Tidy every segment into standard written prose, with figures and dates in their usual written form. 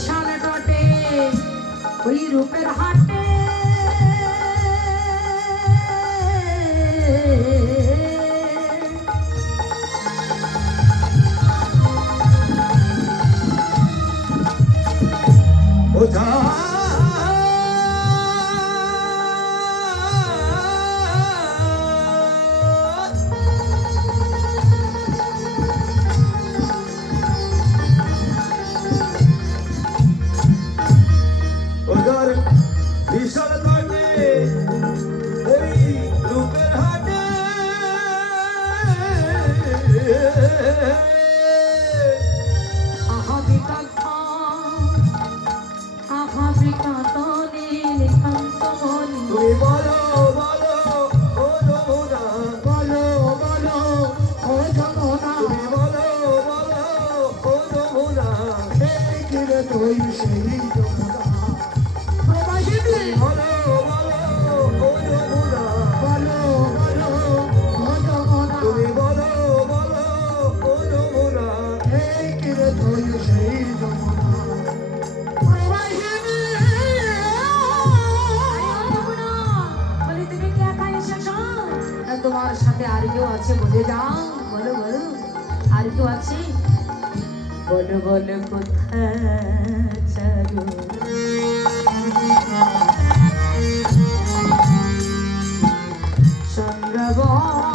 বিশাল টটে ওই রূপের হাটে তোমার সাথে আর কেউ আছে বলে যাও বলো বলো আর কেউ আছে বলো বলো কোথায় চারু চন্দ্র বলে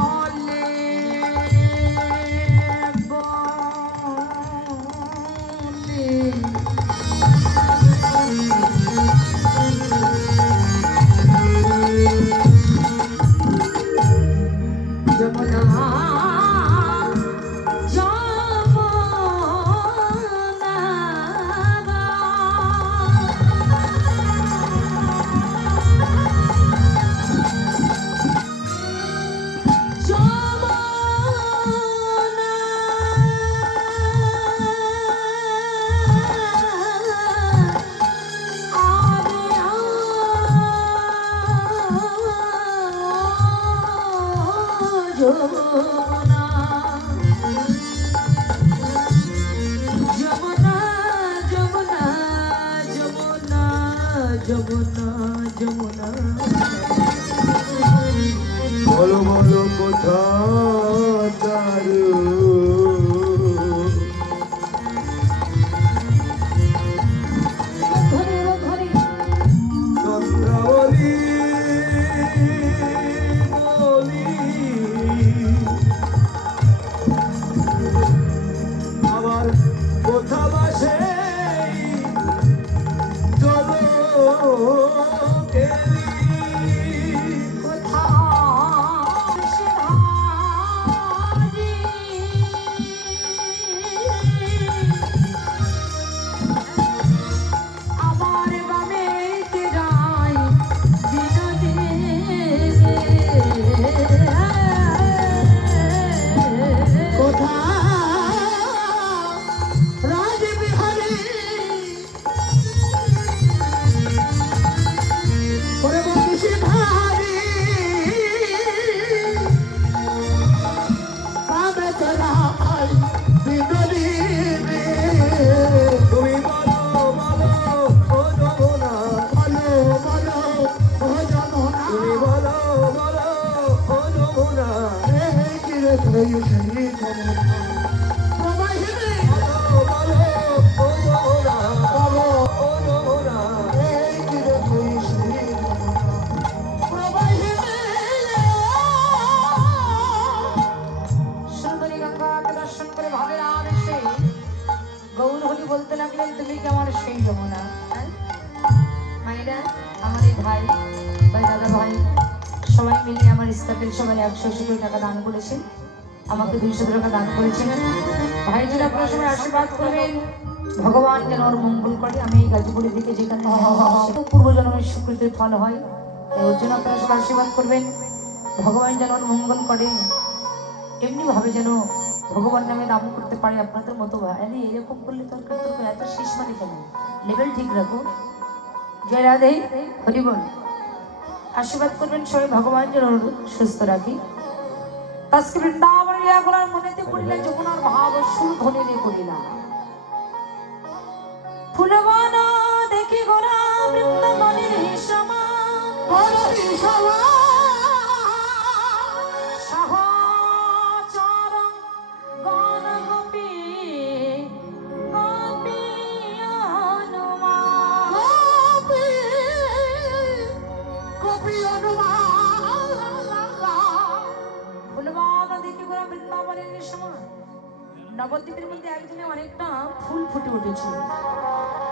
বলো বলো কোথায় চারু চন্দ্রাবলী বলি আবার কোথা বাসে বলতে লাগলেন তুমি কি আমার সেই যমুনা মায়েরা আমার এই ভাই দাদা ভাই সবাই মিলে আমার স্টাফের সবাই 180 টাকা দান করেছেন আমাকে 200 টাকা দান করেছেন ভাইদের আপনারা সবাই আশীর্বাদ করবেন ভগবান যেন ওর মঙ্গল করে আমি এই গাজীপুরের দিকে যেখানে পূর্বজন্মের সুকৃতির ফল হয় ওর জন্য আপনারা সবাই আশীর্বাদ করবেন ভগবান যেন ওর মঙ্গল করে এমনি ভাবে যেন ভগবান নামে নাম করতে পারে আপনাদের মতো আরে এরকম করলে দরকার তো এত শেষ মানে কেন লেভেল ঠিক রাখো জয় রাধে হরি বল আশীর্বাদ করবেন সবাই ভগবান যেন সুস্থ রাখি আজকে বৃন্দাবন লীলা করার মনেতে করিলে যমুনার ভাব সুর ধ্বনি করিলা ফুলবন দেখি গোরা বৃন্দাবনের সমা সহচর গণ গোপী গোপী ফুলবন দেখি গোরা বৃন্দাবনের সমা। নবদ্বীপের মধ্যে একদিনে অনেকটা ফুল ফুটে উঠেছে,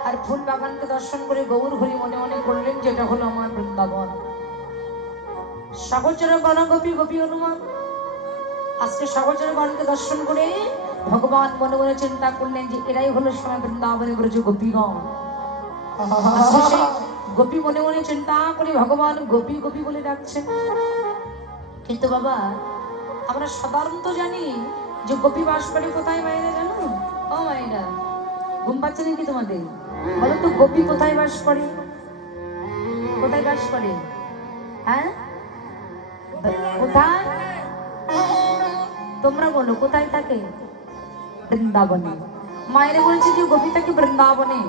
আর ফুল বাগানকে দর্শন করে গৌর হরি মনে মনে করলেন যেটা হলো আমার বৃন্দাবন। সহচর গণ গোপী গোপী হনুমান। আজকে সহচর গণকে দর্শন করে ভগবান মনে মনে চিন্তা করলেন যে এরাই হলো সময় বৃন্দাবনে ব্রজ গোপীগণ। আজকে সেই গোপী মনে মনে চিন্তা করে ভগবান গোপী গোপী বলে ডাকছেন। কিন্তু বাবা, আমরা সাধারণত জানি যে গোপী বাস করে কোথায় মায়েরা, জানো? ও মায়েরা, ঘুম পাচ্ছে নাকি তোমাদের? বলো তো, গোপী কোথায় বাস করে? কোথায় বাস করে? হ্যাঁ, কোথায়? তোমরা বলো, কোথায় থাকে? বৃন্দাবনে। মায়েরা বলছে যে গোপী থাকে বৃন্দাবনে।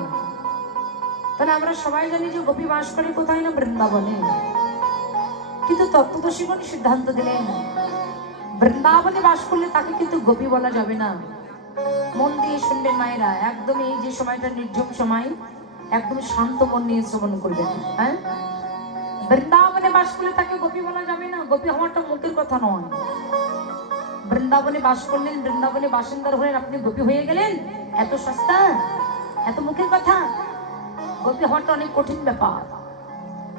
তাহলে আমরা সবাই জানি যে গোপী বাস করে কোথায়? না, বৃন্দাবনে। কিন্তু তত্ত্বদর্শীগণ সিদ্ধান্ত দিলেন বৃন্দাবনে বাস করলে তাকে কিন্তু গোপী বলা যাবে না। মন দিয়ে শুনবেন মায়েরা, একদম এই যে সময়টা নির্ঝুম সময়, একদম শান্ত মন নিয়ে শ্রবণ করবেন। হ্যাঁ, বৃন্দাবনে বাস করলে তাকে গোপী বলা যাবে না। গোপী হওয়াটা মুখের কথা নয়। বৃন্দাবনে বাস করলেন, বৃন্দাবনে বাসিন্দার হলেন, আপনি গোপী হয়ে গেলেন, এত সস্তা, এত মুখের কথা? গোপী হওয়াটা অনেক কঠিন ব্যাপার।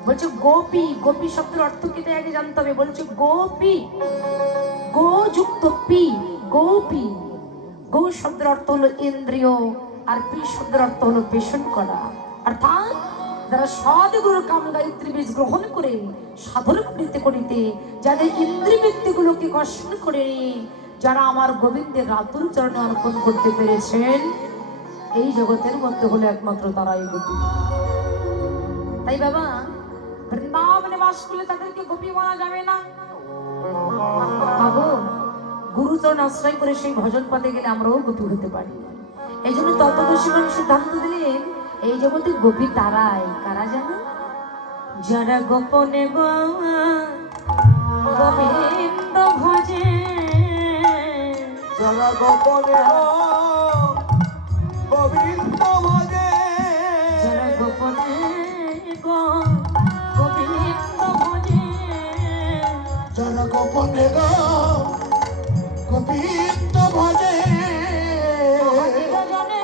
বলছে গোপী, গোপী শব্দের অর্থ কি আগে জানতে হবে। বলছে গোপী, গো যুক্ত পি, গোপী। গো শব্দের অর্থ হলো ইন্দ্রিয়, আর পি শব্দের অর্থ হলো পেশন করা। অর্থাৎ যারা সদ্গুরুর কাম গায়ত্রী বীজ গ্রহণ করে সাধন করিতে করিতে যাদের ইন্দ্রিয় বৃত্তিগুলোকে কর্ষণ করে যারা আমার গোবিন্দের রাতুল চরণে অর্পণ করতে পেরেছেন, এই জগতের মধ্যে হলো একমাত্র তারাই গোপী। তাই বাবা, বৃন্দাবনে বাস করলে তাদেরকে গোপী বলা যাবে না। গুরুচরণ আশ্রয় করে সেই ভজন পথে গেলে আমরাও গোপী হতে পারি। এই জন্য তত্ত্বদর্শীগণ সিদ্ধান্ত দিলেন এই জগতে গোপী তারাই। কারা জানো? যারা গোপনে গোবিন্দ ভজে, যারা গোপনে গোবিন্দ ভজে, যারা গোপনে গোবিন্দ ভজে, যারা গোপনে গোবিন্দ ভজে, ভজনে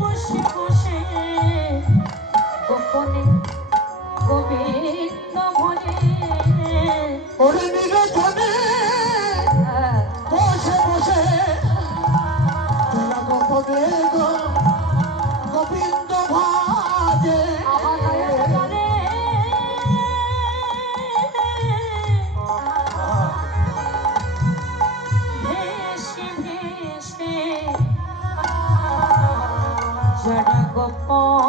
বসে বসে গোপনে গোবিন্দ ভজে, ওরে নিরজনে বসে বসে, যারা গোপনে গোবিন্দ ভজে, যারা গোপনে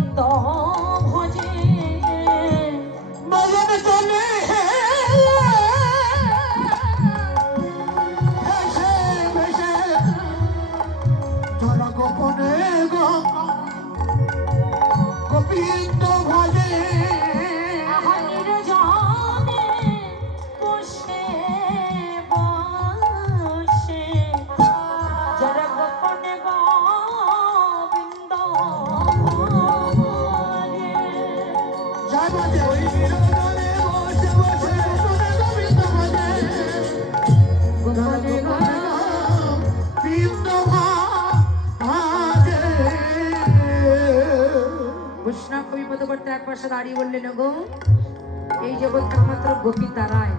গোবিন্দ ভজে, নয়ন জলে ভেসে ভেসে, যারা গোপনে গোবিন্দ ভজে, নির্জনে বসে বসে, যারা গোপনে গোবিন্দ ভজে, যারা যে ওই নিরজনে বসে বসে গোবিন্দ ভজে, গোপনে গোবিন্দ ভজে। বৈষ্ণব কবি পদ করতে এক পাশে দাঁড়িয়ে বললেন, গো এই জগৎ একমাত্র গোপী তারাই।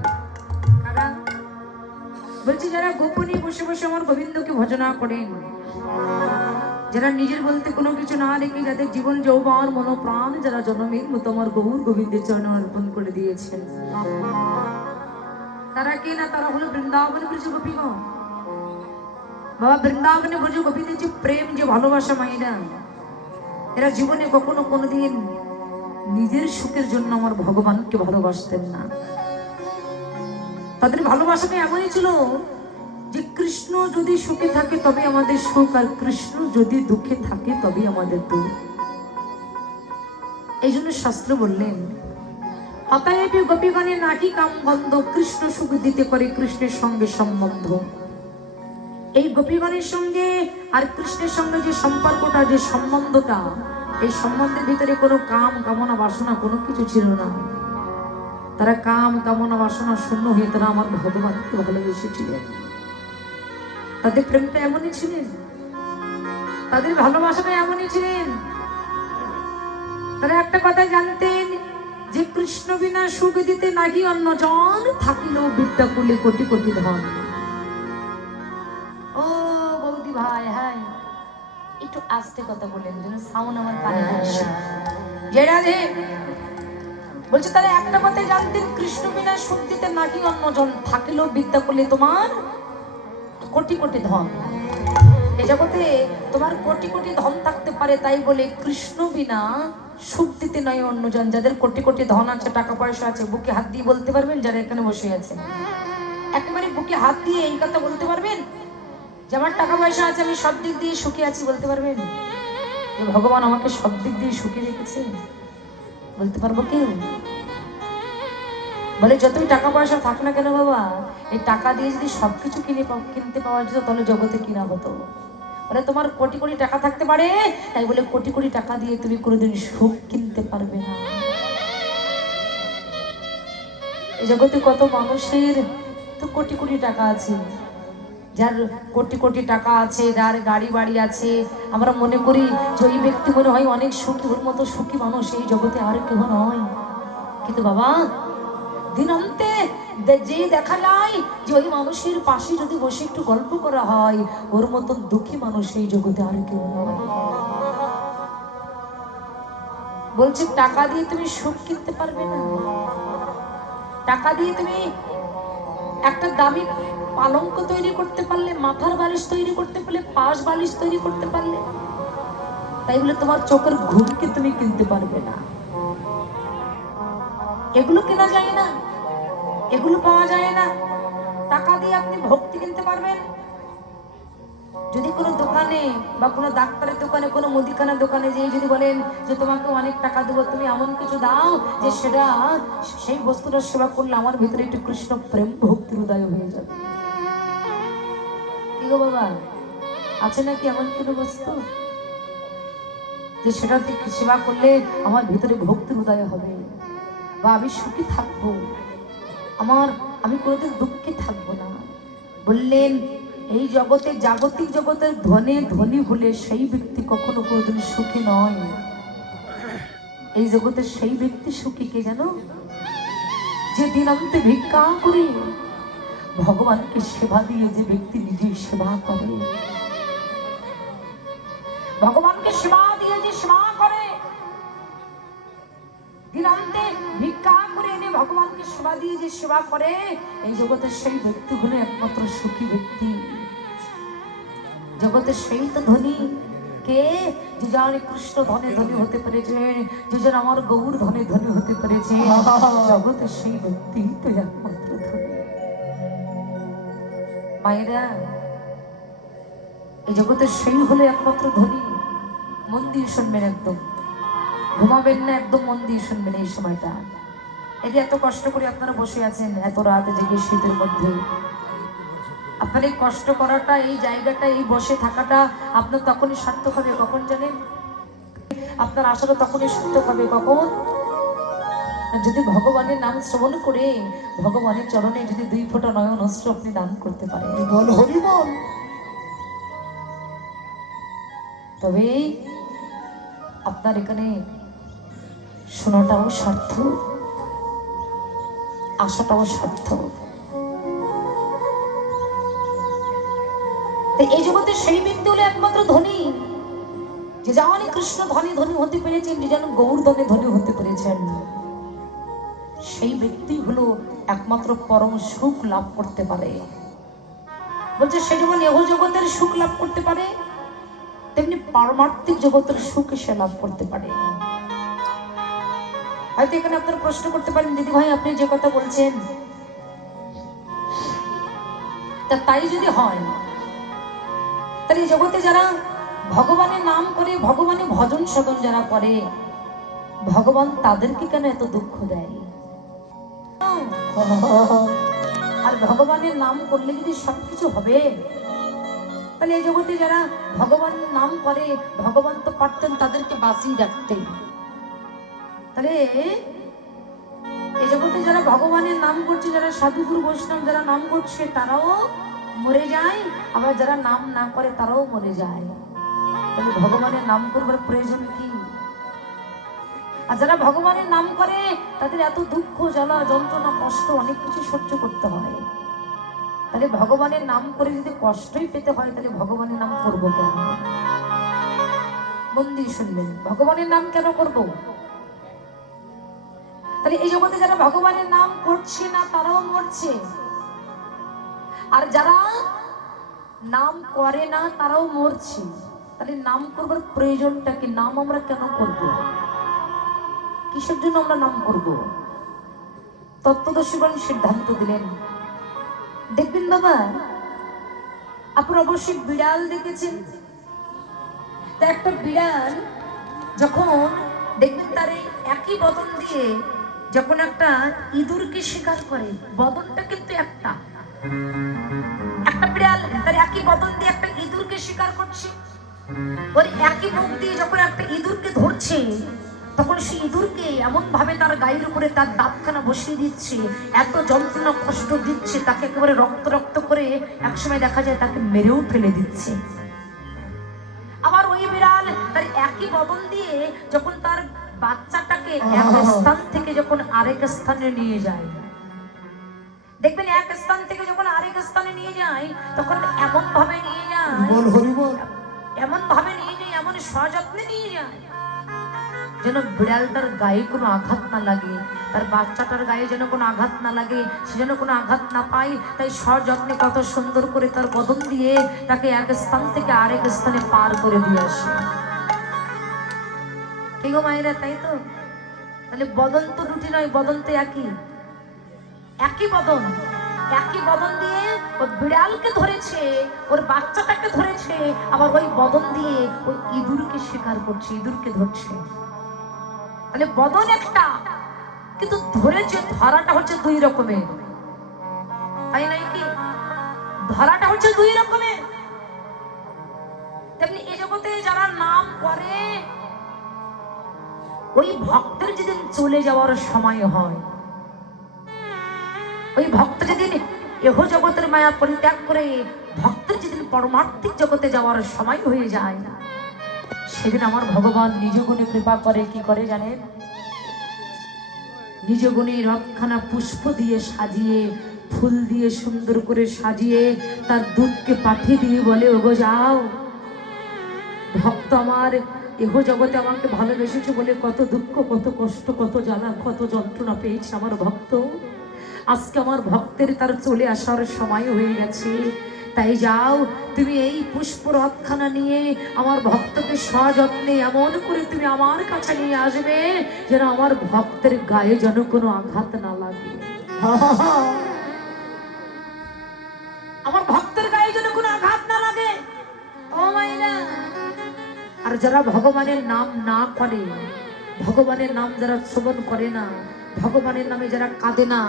কারা? বলছি যারা গোপনে বসে বসে আমার গোবিন্দকে ভজনা করেন, যারা নিজের বলতে কোনো কিছু না রেখে যাদের জীবন যৌবন মনোপ্রাণ যারা জন্মের মতো আমার গৌর গোবিন্দের চরণে অর্পণ করে দিয়েছেন, তারা কে না? তারা হলো বৃন্দাবনে ব্রজ গোপীগণ। বাবা, বৃন্দাবনে ব্রজ গোপীদের যে প্রেম, যে ভালোবাসা মায়েরা, এরা জীবনে কখনো কোনোদিন নিজের সুখের জন্য আমার ভগবানকে ভালোবাসতেন না। তাদের ভালোবাসাটা এমনই ছিল যে কৃষ্ণ যদি সুখে থাকে তবে আমাদের সুখ, আর কৃষ্ণ যদি দুঃখে থাকে তবে আমাদের দুঃখ। এই জন্য শাস্ত্র বললেন, অতএব গোপীগণের নাকি কাম বন্ধ, কৃষ্ণ সুখ দিতে করে কৃষ্ণের সঙ্গে সম্বন্ধ। এই গোপীগণের সঙ্গে আর কৃষ্ণের সঙ্গে যে সম্পর্কটা, যে সম্বন্ধটা, এই সম্বন্ধের ভিতরে কোনো কাম কামনা বাসনা কোনো কিছু ছিল না। তারা কাম কামনা বাসনা শূন্য হয়ে তারা আমার ভগবানকে ভালোবেসেছিলেন। তাদের প্রেমটা এমনই ছিলেন, তাদের ভালোবাসাটা এমনই ছিলেন। তারা একটা কথা জানতেন যে কৃষ্ণ বিনা সুখ দিতে নাহি অন্যজন, থাকিলেও বিদ্যা কুলে কোটি কোটি ধন। ও বৌদি ভাই, হ্যাঁ একটু আস্তে কথা বলেন যেন সাউন্ড আমার কানে পড়ছে। জয় রাধে। বলছে তারা একটা কথা জানতেন, কৃষ্ণ বিনা সুখ দিতে নাহি অন্যজন, থাকিলেও বিদ্যা কুলে তোমার কোটি কোটি ধন। এই জগতে তোমার কোটি কোটি ধন থাকতে পারে, তাই বলে কৃষ্ণ বিনা সুখ দিতে নয় অন্যজন। যাদের কোটি কোটি ধন আছে, টাকা পয়সা আছে, বুকে হাত দিয়ে বলতে পারবেন, যারা এখানে বসে আছে একেবারে বুকে হাত দিয়ে এই কথা বলতে পারবেন যে আমার টাকা পয়সা আছে, আমি সব দিক দিয়ে সুখী আছি, বলতে পারবেন যে ভগবান আমাকে সব দিক দিয়ে সুখী রেখেছে? বলতে পারবো কেউ? বলে যতই টাকা পয়সা থাক না কেন বাবা, এই টাকা দিয়ে যদি সবকিছু কিনতে পাওয়া যেত তাহলে জগতে কিনা হতো। বলে তোমার কোটি কোটি টাকা থাকতে পারে, তাই বলে কোটি কোটি টাকা দিয়ে তুমি কোনোদিন সুখ কিনতে পারবে না। এই জগতে কত মানুষের তো কোটি কোটি টাকা আছে, যার কোটি কোটি টাকা আছে, যার গাড়ি বাড়ি আছে, আমরা মনে করি যে ওই ব্যক্তি মনে হয় অনেক সুখী, ওর মতো সুখী মানুষ এই জগতে আর কেউ নয়। কিন্তু বাবা দিনান্তে যে দেখা যায় যে ওই মানুষের পাশে যদি বসে একটু গল্প করা হয়, ওর মতন দুঃখী মানুষ এই জগতে আর কেউ নয়। বলছে টাকা দিয়ে তুমি সুখ কিনতে পারবে না। টাকা দিয়ে তুমি একটা দামি পালঙ্ক তৈরি করতে পারলে, মাথার বালিশ তৈরি করতে পারলে, পাশ বালিশ তৈরি করতে পারলে, তাই বলে তোমার চোখের ঘুমকে তুমি কিনতে পারবে না। এগুলো কেনা যায় না, এগুলো পাওয়া যায় না। টাকা দিয়ে আপনি ভক্তি কিনতে পারবেন। যদি কোনো দোকানে বা কোনো ডাক্তারের দোকানে, কোনো মুদিখানার দোকানে যেয়ে যদি বলেন যে তোমাকে অনেক টাকা দেবো, তুমি এমন কিছু দাও যে সেটা সেই বস্তুটার সেবা করলে আমার ভিতরে একটু কৃষ্ণ প্রেম ভক্তির উদয় হয়ে যাবে। কি গো বাবা, আছে নাকি এমন কোনো বস্তু যে সেটা সেবা করলে আমার ভিতরে ভক্তির উদয় হবে, বা আমি সুখী থাকবো, আমি কোনোদিন দুঃখে থাকবো না? বললেন এই জগতে, জাগতিক জগতের ধনে ধনী হলে সেই ব্যক্তি কখনো কোনোদিন সুখী নয়। এই জগতের সেই ব্যক্তি সুখী কে জানো? যে দিনান্তে ভিক্ষা করে ভগবানকে সেবা দিয়ে যে ব্যক্তি নিজে সেবা করে, ভগবানকে সেবা দিয়ে যে সেবা করে, দিনান্তে ভিক্ষা করে এনে ভগবানকে সেবা দিয়ে যে সেবা করে, এই জগতের সেই ব্যক্তি হলো একমাত্র সুখী ব্যক্তি। জগতের সেই তো ধনী কে? যে যার কৃষ্ণ ধনে ধনী হতে পেরেছে, যে যার আমার গৌর ধনে ধনী হতে পেরেছে, জগতের সেই ব্যক্তি তো একমাত্র ধনী। মায়েরা, এই জগতের সেই হলো একমাত্র ধনী। মন দিয়ে শুনবেন, একদম ঘুমাবেন না, একদম মন দিয়ে শুনবেন এই সময়টা। এই যে এত কষ্ট করে আপনারা বসে আছেন এত রাতে জেগে শীতের মধ্যে, আপনার এই কষ্ট করাটা, এই জায়গাটা, এই বসে থাকাটা আপনার তখনই সার্থক হবে। কখন জানেন? আপনার আশাটা তখনই সার্থক হবে কখন? যদি ভগবানের নাম শ্রবণ করে ভগবানের চরণে যদি 2 ফোঁটা নয়ন অশ্রু আপনি দান করতে পারেন, তবে আপনার এখানে শোনাটাও সার্থক, আশাটাও সার্থক। এই জগতে সেই ব্যক্তি হলো একমাত্র ধনী, যে যেমন কৃষ্ণ ধনী ধনী হতে পেরেছেন, যে যেন গৌর ধনে ধনী হতে পেরেছেন, সেই ব্যক্তি হলো একমাত্র পরম সুখ লাভ করতে পারে। বলছে সে যেমন এহ জগতের সুখ লাভ করতে পারে, তেমনি পারমার্থিক জগতের সুখ সে লাভ করতে পারে। হয়তো এখানে আপনারা প্রশ্ন করতে পারেন, দিদি ভাই আপনি যে কথা বলছেন তা তাই যদি হয়, তাহলে এই জগতে যারা ভগবানের নাম করে, ভগবানের ভজন সাধন যারা করে, ভগবান তাদেরকে কেন এত দুঃখ দেয়? আর ভগবানের নাম করলে যদি সবকিছু হবে, তাহলে এই জগতে যারা ভগবানের নাম করে, ভগবান তো পারতেন তাদেরকে বাঁচিয়ে রাখতে। তাহলে এই জগতে যারা ভগবানের নাম করছে, যারা সাধুগুরু বৈষ্ণব যারা নাম করছে, তারাও মরে যায়, আবার যারা নাম না করে তারাও মরে যায়। তাহলে ভগবানের নাম করবার প্রয়োজন কি? আর যারা ভগবানের নাম করে তাদের এত দুঃখ, জ্বালা, যন্ত্রণা, কষ্ট, অনেক কিছু সহ্য করতে হয়। তাহলে ভগবানের নাম করে যদি কষ্টই পেতে হয়, তাহলে ভগবানের নাম করবো কেন? মন দিয়ে শুনবেন, ভগবানের নাম কেন করব? তাহলে এই জগতে যারা ভগবানের নাম করছে না তারাও মরছে, আর যারা নাম করে না তারাও মরছে। তাহলে নাম করবার প্রয়োজনটা কি? নাম আমরা কেন করব? কিসের জন্য আমরা নাম করব? তত্ত্বদর্শীগণ সিদ্ধান্ত দিলেন। দেখবেন বাবা, আপনারা অবশ্যই বিড়াল দেখেছেন। তা একটা বিড়াল যখন দেখবেন তার একই বদন দিয়ে যখন একটা ইঁদুরকে শিকার করে, বদনটা কিন্তু একটা বিড়াল তার একই বদন দিয়ে একটা ইঁদুরকে শিকার করছে, ওর একই মুখ দিয়ে যখন একটা ইঁদুরকে ধরছে, তখন সেই ইঁদুরকে এমন ভাবে তার গায়ের উপরে তার দাঁতখানা বসিয়ে দিচ্ছে, এত যন্ত্রণা কষ্ট দিচ্ছে, তাকে একেবারে রক্ত রক্ত করে একসময় দেখা যায় তাকে মেরেও ফেলে দিচ্ছে। আবার ওই বিড়াল তার একই বদন দিয়ে যখন তার বাচ্চাটাকে এক স্থান থেকে যখন আরেক স্থানে নিয়ে যায়, দেখবেন এক স্থান থেকে যখন আরেক স্থানে নিয়ে যায়, তখন এমন ভাবে নিয়ে যায়, এমন ভাবে নিয়ে যায়, এমন সযত্নে নিয়ে যায় যেন বিড়ালটার গায়ে কোনো আঘাত না লাগে, তার বাচ্চাটার গায়ে যেন কোনো আঘাত না লাগে, সে যেন কোনো আঘাত না পায়। তাই সযত্নে কত সুন্দর করে তার বদন দিয়ে তাকে এক স্থান থেকে আরেক স্থানে পার করে দিয়ে আসে। ঠিক মায়েরা, তাই তো? তাহলে বদন তো দুটি নয়, বদন তো একই বদন, একই বদন দিয়ে ওর বিড়ালকে ধরেছে, ওর বাচ্চাটাকে ধরেছে, আবার ওই বদন দিয়ে ওই ইঁদুরকে শিকার করছে, ইঁদুরকে ধরছে। তাহলে বদন একটা, কিন্তু ধরেছে, ধরাটা হচ্ছে দুই রকমের, তাই নয় কি? ধরাটা হচ্ছে দুই রকমের। তেমনি এই জগতে যারা নাম করে, ওই ভক্তের যেদিন চলে যাওয়ার সময় হয়, ওই ভক্ত যেদিন এহ জগতের মায়া পরিত্যাগ করে ভক্তের যেদিন পরমার্থিক জগতে যাওয়ার সময় হয়ে যায়, সেদিন আমার ভগবান নিজ গুণে কৃপা করে। কি করে জানেন? নিজ গুণে রথখানা পুষ্প দিয়ে সাজিয়ে, ফুল দিয়ে সুন্দর করে সাজিয়ে তার দুধকে পাঠিয়ে দিয়ে বলে, ওগো যাও, ভক্ত আমার এহ জগতে আমাকে ভালোবেসেছে বলে কত দুঃখ, কত কষ্ট, কত জ্বালা, কত যন্ত্রণা পেয়েছে আমার ভক্ত, আজকে আমার ভক্তের তার চলে আসার সময় হয়ে গেছে। তাই যাও, তুমি এই পুষ্প রথখানা নিয়ে আমার ভক্তকে সযত্নে এমন করে তুমি আমার কাছে নিয়ে আসবে যেন আমার ভক্তের গায়ে যেন কোনো আঘাত না লাগে, আমার ভক্তের গায়ে যেন কোনো আঘাত না লাগে। ও মাইনা, আর যারা ভগবানের নাম না করে, ভগবানের নাম যারা শ্রবণ করে না, ভগবানের নামে যারা কাঁদে না,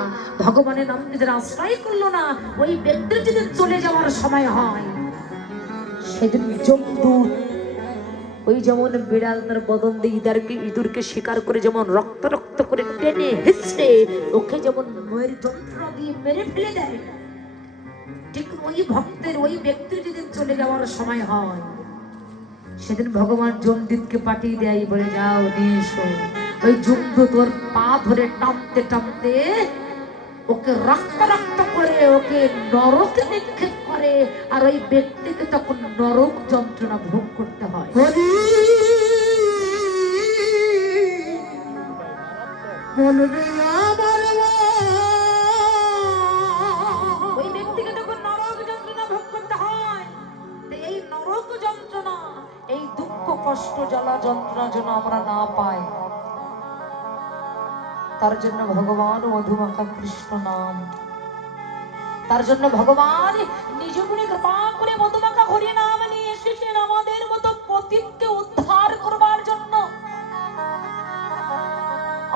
ভগবানের নামকে যারা আশ্রয় করলো না, ওই ব্যক্তির যেদিন চলে যাওয়ার সময় হয়, সেদিন যমদূত ওই যেমন বিড়াল তার বদন দিয়ে ইঁদুরকে শিকার করে যেমন রক্ত রক্ত করে টেনে হেঁচড়ে ওকে যেমন ময়ের যন্ত্রণা দিয়ে মেরে ফেলে দেয়, ঠিক ওই ভক্তের, ওই ব্যক্তির যেদিন চলে যাওয়ার সময় হয়, সেদিন ভগবান যমদূতকে পাঠিয়ে দেয়, বলে যাও নিয়ে এসো। ওই যমদূত ওর পা ধরে টানতে টানতে ওকে রক্ত রক্ত করে ওকে নরকে নিক্ষেপ করে, আর ওই ব্যক্তিকে তখন নরক যন্ত্রণা ভোগ করতে হয়। ওই ব্যক্তিকে তখন নরক যন্ত্রণা ভোগ করতে হয়। এই নরক যন্ত্রণা, এই দুঃখ কষ্ট জ্বালা যন্ত্রণা যেন আমরা না পাই, তার জন্য ভগবান মধুমাখা কৃষ্ণ নাম, তার জন্য ভগবান নিজ গুণে কৃপা করে মধুমাখা হরি নাম নিয়ে এসেছেন আমাদের মতো পতিতকে উদ্ধার করবার জন্য,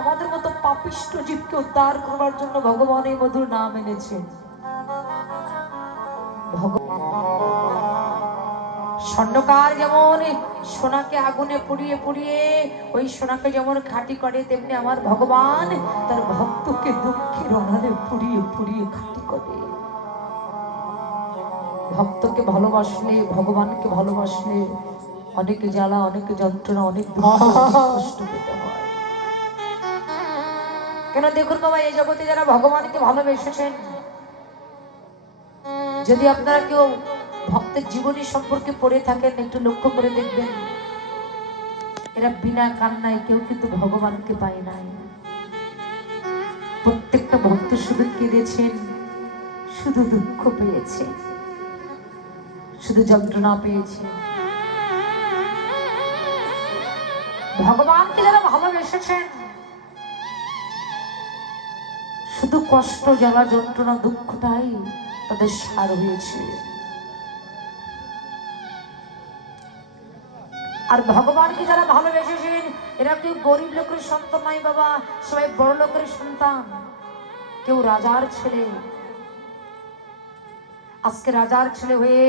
আমাদের মতো পাপিষ্ঠ জীবকে উদ্ধার করবার জন্য ভগবান এই মধুর নাম এনেছেন। স্বর্ণকার যেমন সোনাকে আগুনে পুড়িয়ে পুড়িয়ে ওই সোনাকে যেমন খাঁটি করে, তেমনি আমার ভগবান তার ভক্তকে দুঃখের অনারে পুড়িয়ে পুড়িয়ে খাঁটি করে। ভক্তকে ভালোবাসলে, ভগবানকে ভালোবাসলে অনেক জ্বালা, অনেক যন্ত্রণা, অনেক দুঃখ, অনেক কষ্ট পেতে হয়। কেন দেখুন বাবা, এই জগতে যারা ভগবানকে ভালোবেসেছেন, যদি আপনারা কেউ ভক্তের জীবনী সম্পর্কে পড়ে থাকেন, একটু লক্ষ্য করে দেখবেন, এরা বিনা কান্নায় কেউ কিন্তু ভগবানকে পায় নাই। প্রত্যেকটা ভক্ত শুধু কেঁদেছেন, শুধু দুঃখ পেয়েছে, শুধু যন্ত্রণা পেয়েছে। ভগবানকে যারা ভালোবেসেছেন, শুধু কষ্ট, জ্বালা, যন্ত্রণা, দুঃখটাই তাদের সার হয়েছে। আর ভগবানকে যারা ভালোবেসেছেন, এরা কেউ গরিব লোকের সন্তান নয় বাবা, সবাই বড় লোকের সন্তান। কেউ রাজার ছেলে, আজকে রাজার ছেলে হয়ে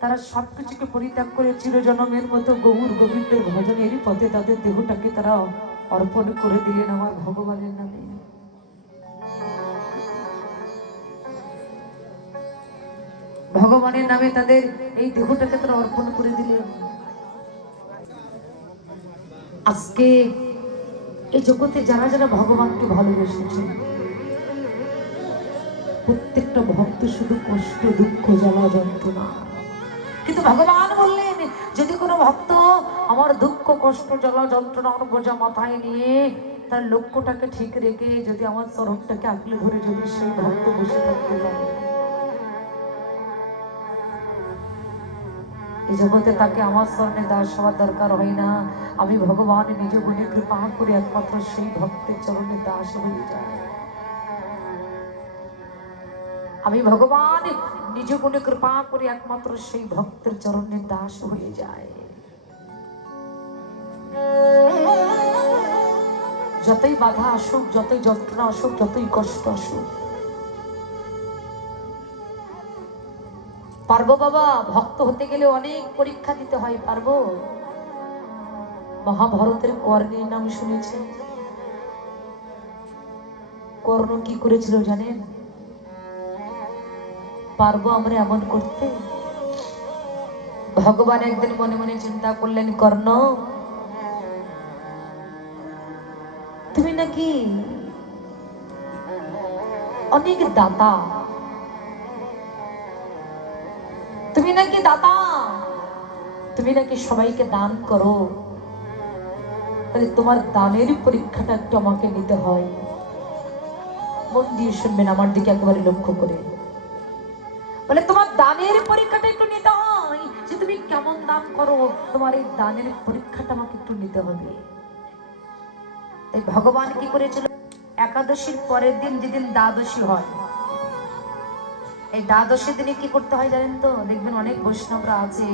তারা সবকিছুকে পরিত্যাগ করে চিরজনমের মতো গৌর গোবিন্দের ভজনেরই পথে তাদের দেহটাকে তারা অর্পণ করে দিলেন আমার ভগবানের নামে। ভগবানের নামে তাদের এই দেহটাকে তারা অর্পণ করে দিলেন। আজকে এই জগতে যারা যারা ভগবানকে ভালোবেসেছে, প্রত্যেকটা ভক্ত শুধু কষ্ট, দুঃখ, জ্বালা, যন্ত্রণা। কিন্তু ভগবান বললেন, যদি কোনো ভক্ত আমার দুঃখ, কষ্ট, জ্বালা, যন্ত্রণা বোঝা মাথায় নিয়ে তার লক্ষ্যটাকে ঠিক রেখে যদি আমার চরণটাকে আঁকড়ে ধরে যদি সেই ভক্ত বসে থাকতে পারে, এই জগতে তাকে আমার চরণে দাস হওয়ার দরকার হয় না। আমি ভগবান নিজ গুণে কৃপা করে একমাত্র সেই ভক্তের চরণে দাস হয়ে যায়। আমি ভগবান নিজ গুণে কৃপা করে একমাত্র সেই ভক্তের চরণে দাস হয়ে যায়। যতই বাধা আসুক, যতই যন্ত্রণা আসুক, যতই কষ্ট আসুক, পারবো বাবা। ভক্ত হতে গেলে অনেক পরীক্ষা দিতে হয়, পারবো। মহাভারতের কর্ণের নাম শুনেছেন? কর্ণ কি করেছিল জানেন? পারবো আমরা এমন করতে? ভগবান একদিন মনে মনে চিন্তা করলেন, কর্ণ তুমি নাকি অনেক দাতা, তুমি নাকি দাতা, তুমি নাকি সবাইকে দান করো, তাহলে তোমার দানের পরীক্ষাটা একটু আমাকে নিতে হয়। মন দিয়ে শুনবেন, আমার দিকে একেবারে লক্ষ্য করে। বলে তোমার দানের পরীক্ষাটা একটু নিতে হয়, যে তুমি কেমন দান করো, তোমার এই দানের পরীক্ষাটা আমাকে একটু নিতে হবে। তাই ভগবান কি করেছিল, একাদশীর পরের দিন যেদিন দ্বাদশী হয়, এই দ্বাদশী দিনে কি করতে হয় জানেন তো? দেখবেন অনেক বৈষ্ণবরা আছে,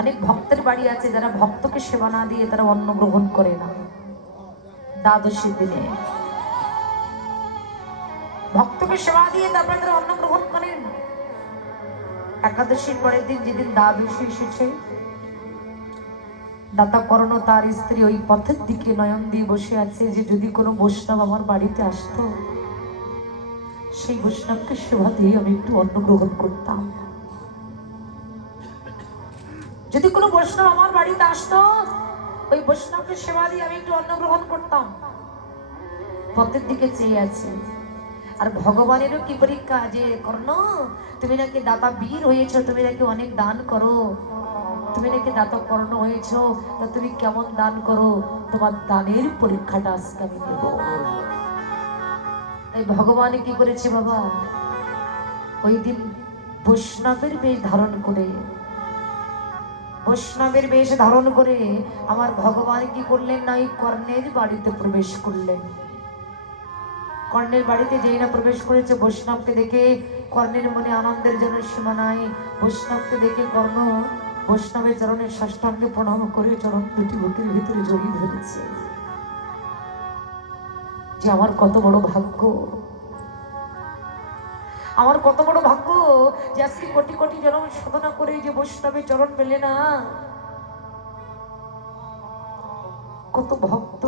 অনেক ভক্তের বাড়ি আছে, যারা ভক্তকে সেবা না দিয়ে তারা অন্ন গ্রহণ করে না। দ্বাদশীর দিনে ভক্তকে সেবা দিয়ে তারপরে তারা অন্ন গ্রহণ করেন। একাদশীর পরের দিন যেদিন দ্বাদশী এসেছে, দাতা কর্ণ তার স্ত্রী ওই পথের দিকে নয়ন দিয়ে বসে আছে, যে যদি কোনো বৈষ্ণব আমার বাড়িতে আসতো, সেই বৈষ্ণবকে সেবা দিয়ে আমি একটু অন্ন গ্রহণ করতাম। যদি কোনো বৈষ্ণব আমার বাড়িতে আসতো, ওই বৈষ্ণবকে সেবা দিয়ে আমি একটু অন্ন গ্রহণ করতাম। পথের দিকে চেয়ে আছে। আর ভগবানেরও কি পরীক্ষা, যে কর্ণ তুমি নাকি দাতা বীর হয়েছ, তুমি নাকি অনেক দান করো, তুমি নাকি দাতা কর্ণ হয়েছ, তা তুমি কেমন দান করো, তোমার দানের পরীক্ষাটা আজকে আমি দেব। তাই ভগবান কি করেছে বাবা, ওই দিন বৈষ্ণবের বেশ ধারণ করে, বৈষ্ণবের বেশ ধারণ করে আমার ভগবান কি করলেন না, ওই কর্ণের বাড়িতে প্রবেশ করলেন। কর্ণের বাড়িতে যেই না প্রবেশ করেছে, বৈষ্ণবকে দেখে কর্ণের মনে আনন্দের যেন সীমা নাই। বৈষ্ণবকে দেখে কর্ণ বৈষ্ণবের চরণে সাষ্টাঙ্গে প্রণাম করে চরণ দুটি বুকের ভিতরে জড়িয়ে ধরেছে। যে আমার কত বড় ভাগ্য, আমার কত বড় ভাগ্য যে আজকে কোটি কোটি জনম সাধনা করে যে বৈষ্ণবের চরণ পেলে না। কত ভক্ত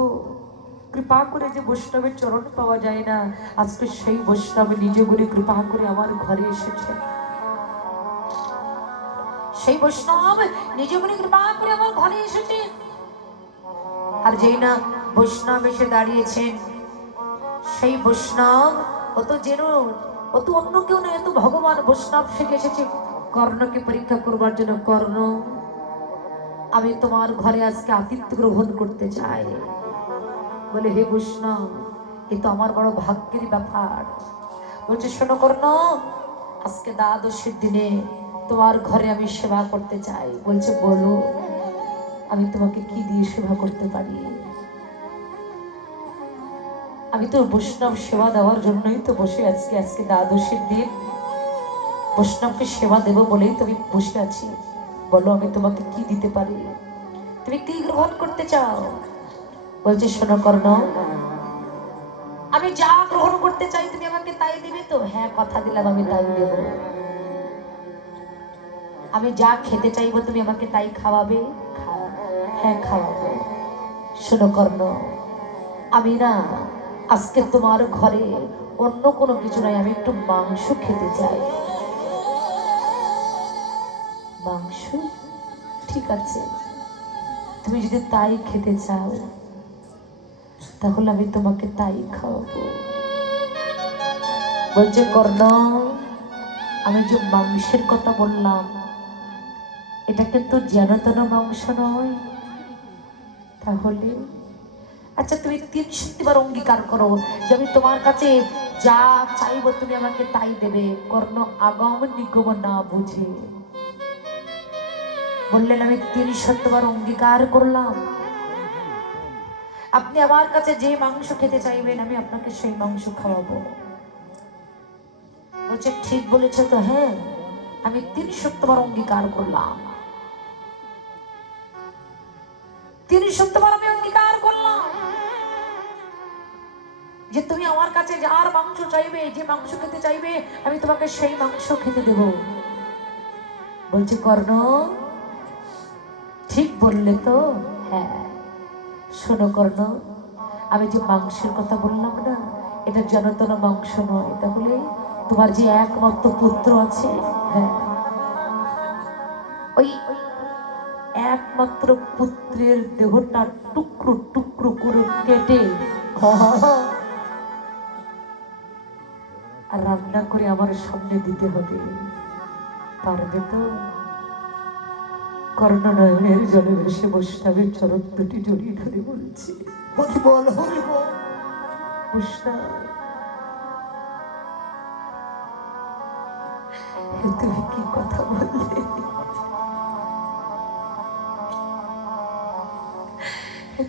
কৃপা করে যে বৈষ্ণবের চরণ পাওয়া যায় না, আজকে সেই বৈষ্ণব নিজে করে কৃপা করে আমার ঘরে এসেছে। সেই বৈষ্ণব নিজে করে কৃপা করে আমার ঘরে এসেছে। আর যেই না বৈষ্ণব এসে দাঁড়িয়েছেন, সেই বৈষ্ণব ও তো অন্য কেউ না, এত ভগবান বৈষ্ণব শিখে এসেছে কর্ণকে পরীক্ষা করবার জন্য। কর্ণ, আমি তোমার ঘরে আজকে আতিথ্য গ্রহণ করতে চাই। বলে, হে বৈষ্ণব, এ তো আমার বড় ভাগ্যের ব্যাপার। বলছে, শোনো কর্ণ, আজকে দ্বাদশীর দিনে তোমার ঘরে আমি সেবা করতে চাই। বলছে, বলো, আমি তোমাকে কি দিয়ে সেবা করতে পারি? আমি তো বৈষ্ণব সেবা দেওয়ার জন্যই তো বসে আছি। আজকে দ্বাদশীর দিন বৈষ্ণবকে সেবা দেব বলেই তো আমি বসে আছি। বলো, আমি তোমাকে কি দিতে পারি? তুমি কি গ্রহণ করতে চাও? বলছে, শোনো কর্ণ, আমি যা গ্রহণ করতে চাই তুমি আমাকে তাই দিবে তো? হ্যাঁ, কথা দিলাম, আমি তাই দেব। আমি যা খেতে চাইবো তুমি আমাকে তাই খাওয়াবে? হ্যাঁ, খাওয়াবো। শোনো কর্ণ, আমি না আজকে তোমার ঘরে অন্য কোনো কিছু নাই, আমি একটু মাংস খেতে চাই। মাংস? ঠিক আছে, তুমি যদি তাই খেতে চাও তাহলে আমি তোমাকে তাই খাওয়াবো। বলছে, কর্ণ, আমি যে মাংসের কথা বললাম এটা কিন্তু যেন মাংস নয়। তাহলে আচ্ছা, তুমি 300 বার অঙ্গীকার করো যে আমি তোমার কাছে যা চাইবো তুমি আমাকে তাই দেবে। কর্ণ আগম নিগম না বুঝে বললেন, আমি 300 বার অঙ্গীকার করলাম, আপনি আমার কাছে যে মাংস খেতে চাইবেন আমি আপনাকে সেই মাংস খাওয়াবো। বলছে, ঠিক বলেছে তো। হ্যাঁ, আমি 300 বার অঙ্গীকার করলাম, 300 বার আমি অঙ্গীকার করলাম যে তুমি আমার কাছে যার মাংস চাইবে, যে মাংস খেতে চাইবে আমি তোমাকে সেই মাংস খেতে দেব। বলছে, কর্ণ ঠিক বললে তো? হ্যাঁ। শোনো কর্ণ, আমি যে মাংসের কথা বললাম না, এটা যেন মাংস নয়। তাহলে তোমার যে একমাত্র পুত্র আছে, হ্যাঁ, ওই একমাত্র পুত্রের দেহটা টুকরো টুকরো করে কেটে আর রান্না করে আমার সামনে দিতে হবে। পারবে তো? কর্ণনয়নের জলে ভেসে বৈষ্ণবের চরণ দুটি জড়িয়ে ধরে বলছে, হরি বল, হরি বল। বৈষ্ণব, তুমি কি কথা বললে?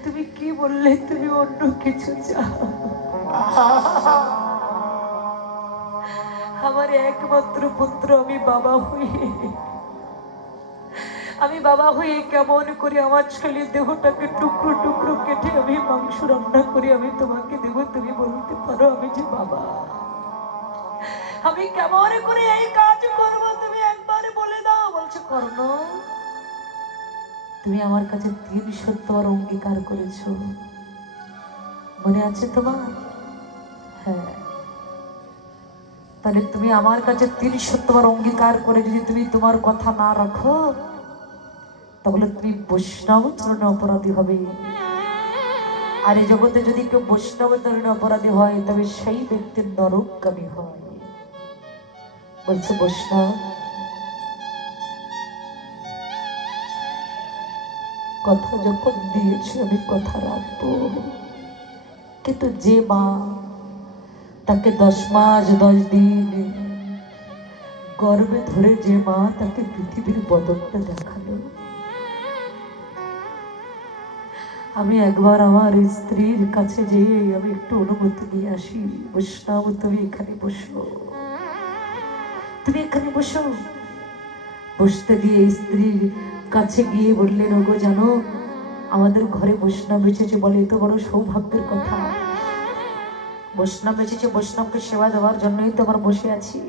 তুমি কি বললে? তুমি অন্য কিছু চাও? আমার একমাত্র পুত্র, আমি বাবা হয়ে কেমন করে আমার ছেলের দেহটাকে টুকরো টুকরো কেটে আমি মাংস রান্না করে আমি তোমাকে দেব? তুমি বলতে পারো আমি যে বাবা? আমি কেমন করে এই কাজ করবো তুমি একবার বলে দাও। বলছে, কর্ণ, তুমি আমার কাছে 300 বার অঙ্গীকার করেছো, মনে আছে তোমার? হ্যাঁ। তাহলে তুমি আমার কাছে 300 বার অঙ্গীকার করে যদি তুমি তোমার কথা না রাখো তাহলে তুমি বৈষ্ণব চরণে অপরাধী হবে। আর এই জগতে যদি কেউ বৈষ্ণব চরণে অপরাধী হয় তবে সেই ব্যক্তির নরকগামী হয়। বলছে, বৈষ্ণব, কথা যখন দিয়েছি আমি কথা রাখবো, কিন্তু যে মা তাকে 10 মাস 10 দিন গর্ভে ধরে, যে মা তাকে পৃথিবীর বদনটা দেখালো, আমি একবার আমার স্ত্রীর কাছে যেয়ে আমি একটু অনুমতি নিয়ে আসি। বৈষ্ণব, তুমি এখানে বসো, তুমি এখানে বসো। বসতে দিয়ে স্ত্রীর কাছে গিয়ে বললেন, ওগো জানো আমাদের ঘরে বৈষ্ণব এসেছে। বলে, এত বড় সৌভাগ্যের কথা, বৈষ্ণব এসেছে, বৈষ্ণবকে সেবা দেওয়ার জন্যই তো আমার বসে আছি।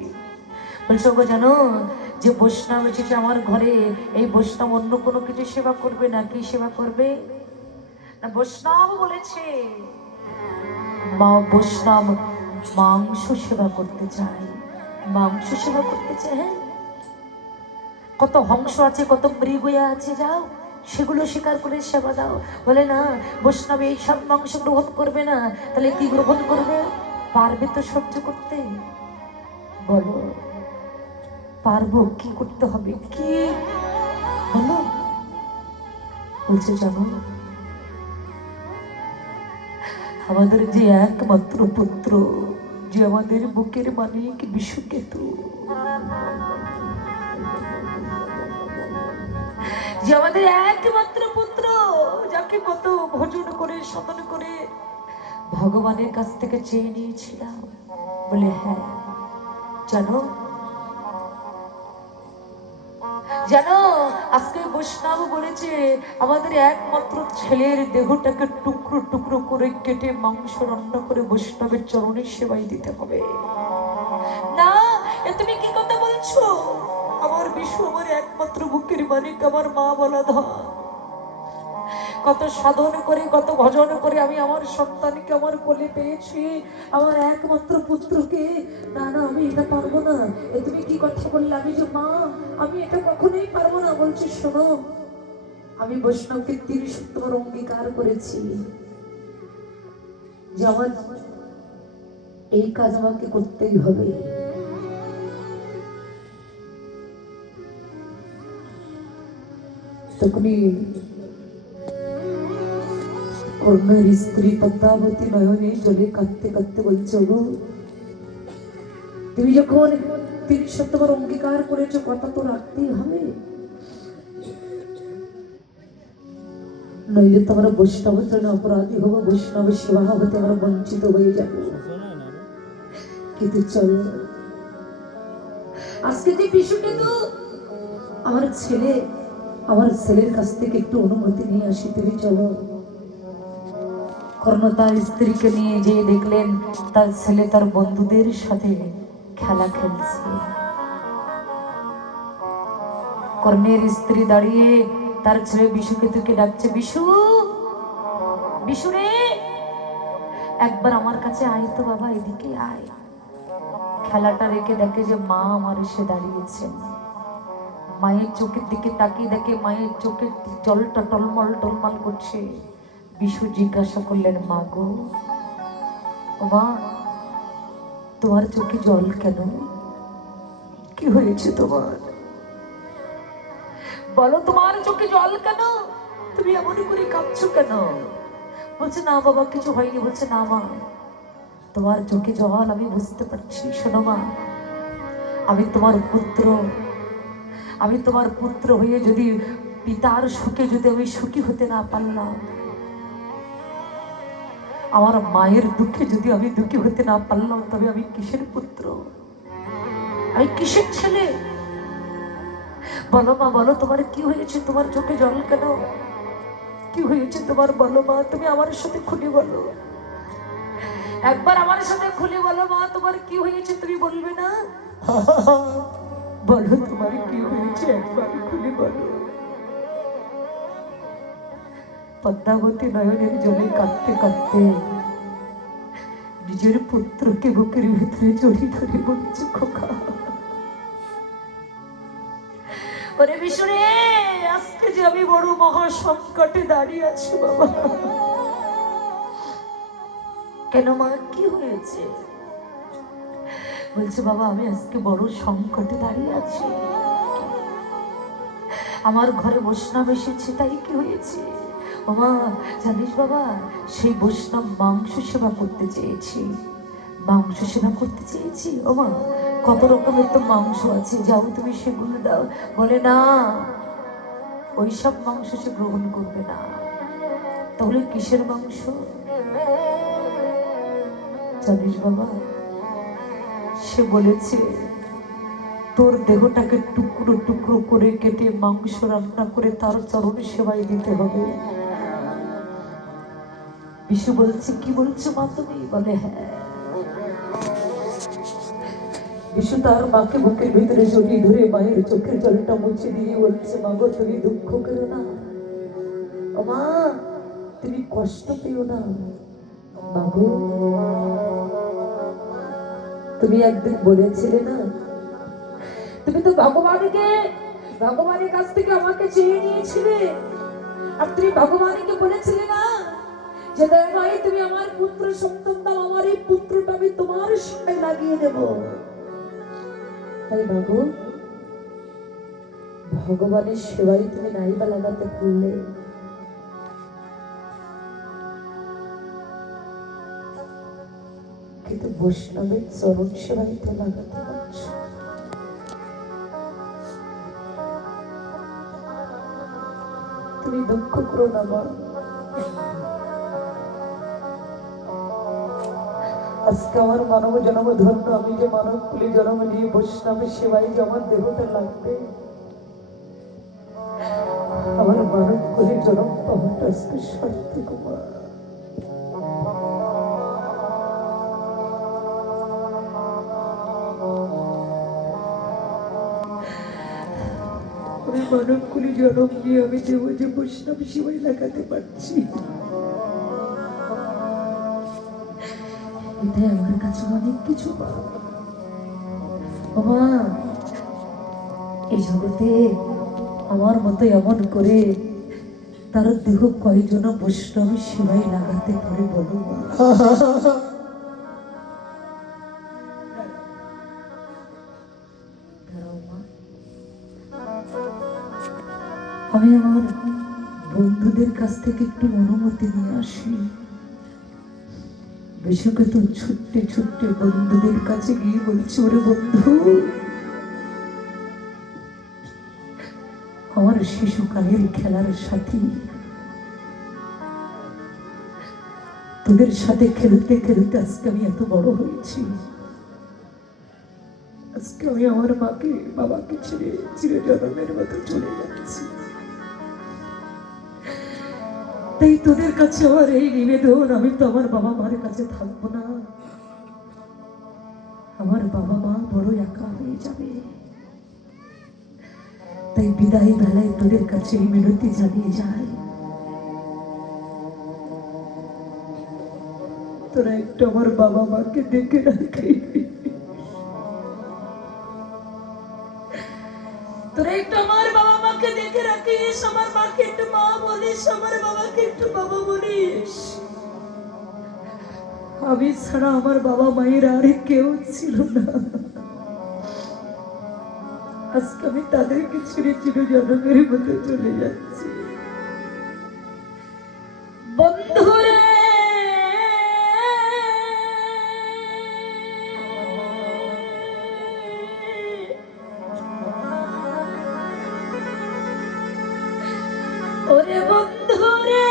বলছে, ওগো জানো যে বৈষ্ণব এসেছে আমার ঘরে, এই বৈষ্ণব অন্য কোনো কিছু সেবা করবে না। কি সেবা করবে না? বৈষ্ণব বলেছে মা, বৈষ্ণব মাংস সেবা করতে চায়, মাংস সেবা করতে চায়। হ্যাঁ, কত হংস আছে, কত মৃগয়া আছে, যাও সেগুলো শিকার করে সেবা দাও। বলে না, বৈষ্ণব এই সব মাংস গ্রহণ করবে না। তাহলে কি গ্রহণ করবে? পারবে তো সহ্য করতে? বলো, পারবো? কি করতে হবে, কি বলো? বলছে, জানো আমাদের যে একমাত্র পুত্র, যে আমাদের বুকের মানিক বিশুকেতু, যে আমাদের একমাত্র পুত্র, যাকে কত ভজন করে সাধন করে ভগবানের কাছ থেকে চেয়ে নিয়েছিলাম। বলে, হ্যাঁ জানো, জানো আজকে বৈষ্ণব বলেছে আমাদের একমাত্র ছেলের দেহটাকে টুকরো টুকরো করে কেটে মাংস রান্না করে বৈষ্ণবের চরণে সেবাই দিতে হবে। না, এ তুমি কি কথা বলছো? আমার বিশু আমার একমাত্র বুকের মালিক, আমার মা বলা ধর, কত সাধন করে কত ভজন করে আমি আমার সন্তানকে আমার কোলে পেয়েছি, আমার একমাত্র পুত্রকে। না না, আমি এটা পারবো না। এ তুমি কি কথা বললে? আমি যে মা, আমি এটা কখনোই পারবো না। বলছি, শোনো, আমি বৈষ্ণবকে 30 অঙ্গীকার করেছি যে আমার এই কাজ আমাকে করতেই হবে। তখনই কর্ণের স্ত্রী পদ্মাবতী নয়নে জলে কাঁদতে কাঁদতে বলছে, গো তুমি যখন 30 অঙ্গীকার করেছো, কথা তো রাখতেই হবে, নইলে তো আমরা বৈষ্ণবের জন্য অপরাধী হবো, বৈষ্ণবের সেবা হতে আমরা বঞ্চিত হয়ে যাবো। কিন্তু চলো, আজকে যে বিশুকে তো আমার ছেলে, আমার ছেলের কাছ থেকে একটু অনুমতি নিয়ে আসি, তুমি চলো। কর্ণ তার স্ত্রীকে নিয়ে যেয়ে দেখলেন তার ছেলে তার বন্ধুদের সাথে খেলা খেলছে। কর্ণের স্ত্রী দাঁড়িয়ে তার ছেলে বিশুকেতুকে ডাকছে, বিশু, বিশু রে, একবার আমার কাছে আয় তো বাবা, এদিকে আয়। খেলাটা রেখে দেখে যে মা আমার এসে দাঁড়িয়েছেন। মায়ের চোখের দিকে তাকিয়ে দেখে মায়ের চোখের জলটা টলমল টলমল করছে। বিশু জিজ্ঞাসা করলেন, মা গো, মা তোমার চোখে জল কেন? কি হয়েছে তোমার? বলো, তোমার চোখে জল কেন? তুমি এমন করে কাঁদছো কেন? বলছে, না বাবা কিছু হয়নি। বলছে, না মা, তোমার চোখে জল আমি বুঝতে পারছি। শোনো মা, আমি তোমার পুত্র, আমি তোমার পুত্র হয়ে যদি পিতার সুখে যদি আমি সুখী হতে না পারলাম, আমার মায়ের দুঃখে যদি আমি দুঃখী হতে না পারলাম, তবে আমি কিসের পুত্র, আমি কিসের ছেলে? বলো মা, বলো তোমার কি হয়েছে, তোমার চোখে জল কেন, কি হয়েছে তোমার? বলো মা, তুমি আমার সাথে খুলে বলো, একবার আমার সাথে খুলে বলো মা, তোমার কি হয়েছে? তুমি বলবে না? বলো তোমার কি হয়েছে, একবার খুলে বলো। পদ্মাবতী নয়নের জলে কাঁদতে কাঁদতে নিজের পুত্রকে বুকের ভিতরে জড়িয়ে ধরে বলছে, খোকা, ওরে বিশু রে, আজকে যে আমি বড় মহা সংকটে দাঁড়িয়ে আছি বাবা। কেন মা, কি হয়েছে? বলছে, বাবা আমি আজকে বড় সংকটে দাঁড়িয়ে আছি, আমার ঘরে বৈষ্ণব এসেছে, তাই কি হয়েছে? ও মা, জানিস বাবা, সেই বৈষ্ণব মাংস সেবা করতে চেয়েছি, মাংস সেবা করতে চেয়েছি। ও মা, কত রকমের তো মাংস আছে, যাও তুমি সেগুলো দাও। বলে, না, ওইসব মাংস সে গ্রহণ করবে না। তো তাহলে কিসের মাংস? জানিস বাবা, সে বলেছে তোর দেহটাকে টুকরো টুকরো করে কেটে মাংস রান্না করে তার চরণ সেবায় দিতে হবে। বিশু বলছে, কি বলছো মা তুমি? বলে হ্যাঁ। বিশু তার মাকে বুকের ভিতরে জড়িয়ে ধরে মায়ের চোখের জলটা মুছে দিয়ে বলছে, মা গো তুমি দুঃখ করো না, ও মা তুমি কষ্ট পেও না। মা গো, তুমি একদিন বলেছিলে না, তুমি তো ভগবানের কাছ থেকে আমাকে চেয়ে নিয়েছিলে, আর তুমি ভগবানকে বলেছিলে না যে ভাই তুমি আমার পুত্র সন্তান দাও, আমার এই পুত্রটা আমি তোমার সেবায় লাগিয়ে দেব। তাই বাবু, ভগবানের সেবায় তুমি নাইবা লাগাতে পারলে, কিন্তু বৈষ্ণবের চরণ সেবায় তো লাগাতে পারছো। তুমি দুঃখ করো না মা, আজকে আমার মানব জন্ম ধন্য, আমি যে মানব কুলে জন্ম নিয়ে বৈষ্ণবের সেবায় যে আমার দেহটা লাগবে, আমার মানব কুলে জন্ম পাওয়াটা আজকে সার্থক মা। আমি মানব কুলে জন্ম নিয়ে আমি দেব যে বৈষ্ণব সেবায় লাগাতে পারছি, এটাই আমার কাছে অনেক কিছু। বাবা, এই জগতে আমার মতো এমন করে তার দেহ কয়জন বৈষ্ণব সেবায় লাগাতে পারে বলো? আমি আমার বন্ধুদের কাছ থেকে একটু অনুমতি নিয়ে আসি। বিশেষত ছোট্ট ছোট্ট বন্ধুদের কাছে গিয়ে বলছি, ওরে বন্ধু, আমার শিশুকালের খেলার সাথী, তোদের সাথে খেলতে খেলতে আজকে আমি এত বড় হয়েছি, আজকে আমি আমার মাকে বাবাকে ছেড়ে চিরজন্মের মতো চলে যাচ্ছি। তাই তোদের কাছে আমার এই নিবেদন, আমি তো আমার বাবা মার কাছে থাকবো না, আমার বাবা মা বড় একা হয়ে যাবে। তাই বিদায় বেলায় তোদের কাছে এই মিনতি জানিয়ে যায়, তোরা একটু আমার বাবা মাকে দেখে রাখি, তোরা একটু আমার বাবা মাকে দেখে রাখিস, আমার মাকে একটু মা বলিস, আমার বাবাকে একটু বাবা বলিস। আমি ছাড়া আমার বাবা মায়ের আর কেউ ছিল না, আজকে আমি তাদেরকে ছেড়ে চিরজন্মের মতো চলে যাচ্ছি। বন্ধুরে ওরে বন্ধুরে,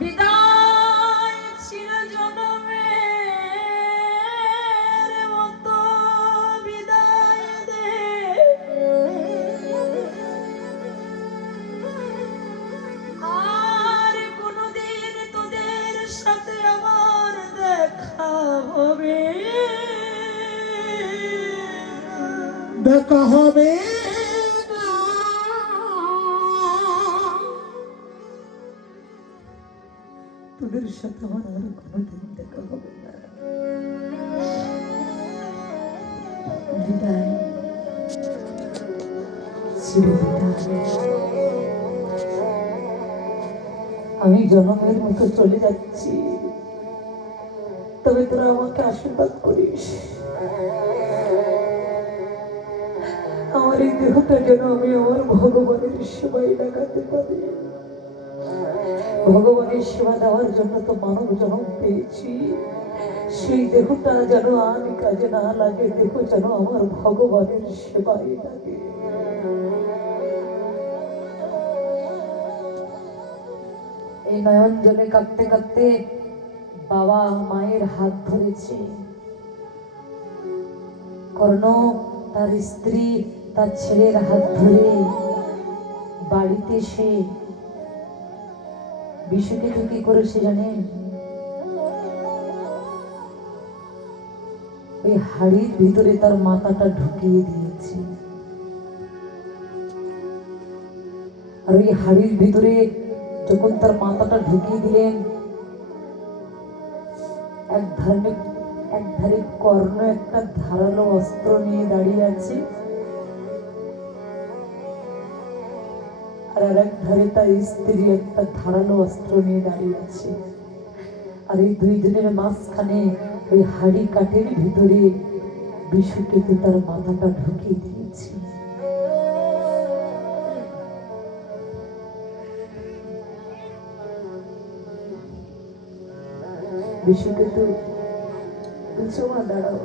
বিদায় চিরজন্মের মতো বিদায় দে, আর কোনদিন তোদের সাথে আমার দেখা হবে, দেখা হবে না। তোদের সাথে আমার আর কোনোদিন দেখা হবে না। বিদায়, চিরবিদায়। আমি জনমের মতো চলে যাচ্ছি, তবে তোরা আমাকে আশীর্বাদ করিস, আমার এই দেহটা যেন আমি আমার ভগবানের সেবায় লাগাতে পারি। ভগবানের সেবা দেওয়ার জন্য তো মানব জন্ম পেয়েছি, সেই দেহটা যেন আর কাজে না লাগে, দেহ যেন আমার ভগবানের সেবায় লাগে। এই নয়ন জলে কাঁদতে কাঁদতে বাবা মায়ের হাত ধরেছে। কর্ণ তার স্ত্রী তার ছেলের হাত ধরে বাড়িতে এসে বিশুকে তো কি করেছে জানেন? ওই হাড়ির ভিতরে তার মাথাটা ঢুকিয়ে দিয়েছে। আর ওই হাড়ির ভিতরে যখন তার মাথাটা ঢুকিয়ে দিলেন, এক ধারে কর্ণ একটা ধারালো অস্ত্র নিয়ে দাঁড়িয়ে আছে, আর এক ধারে তার স্ত্রী একটা ধারালো অস্ত্র নিয়ে দাঁড়িয়ে আছে। আর এই দুইজনের মাঝখানে ওই হাড়ি কাঠের ভিতরে বিশুকেতু তার মাথাটা ঢুকিয়ে দিয়েছে। বিশুকেতু বলছে, মা দাঁড়াও,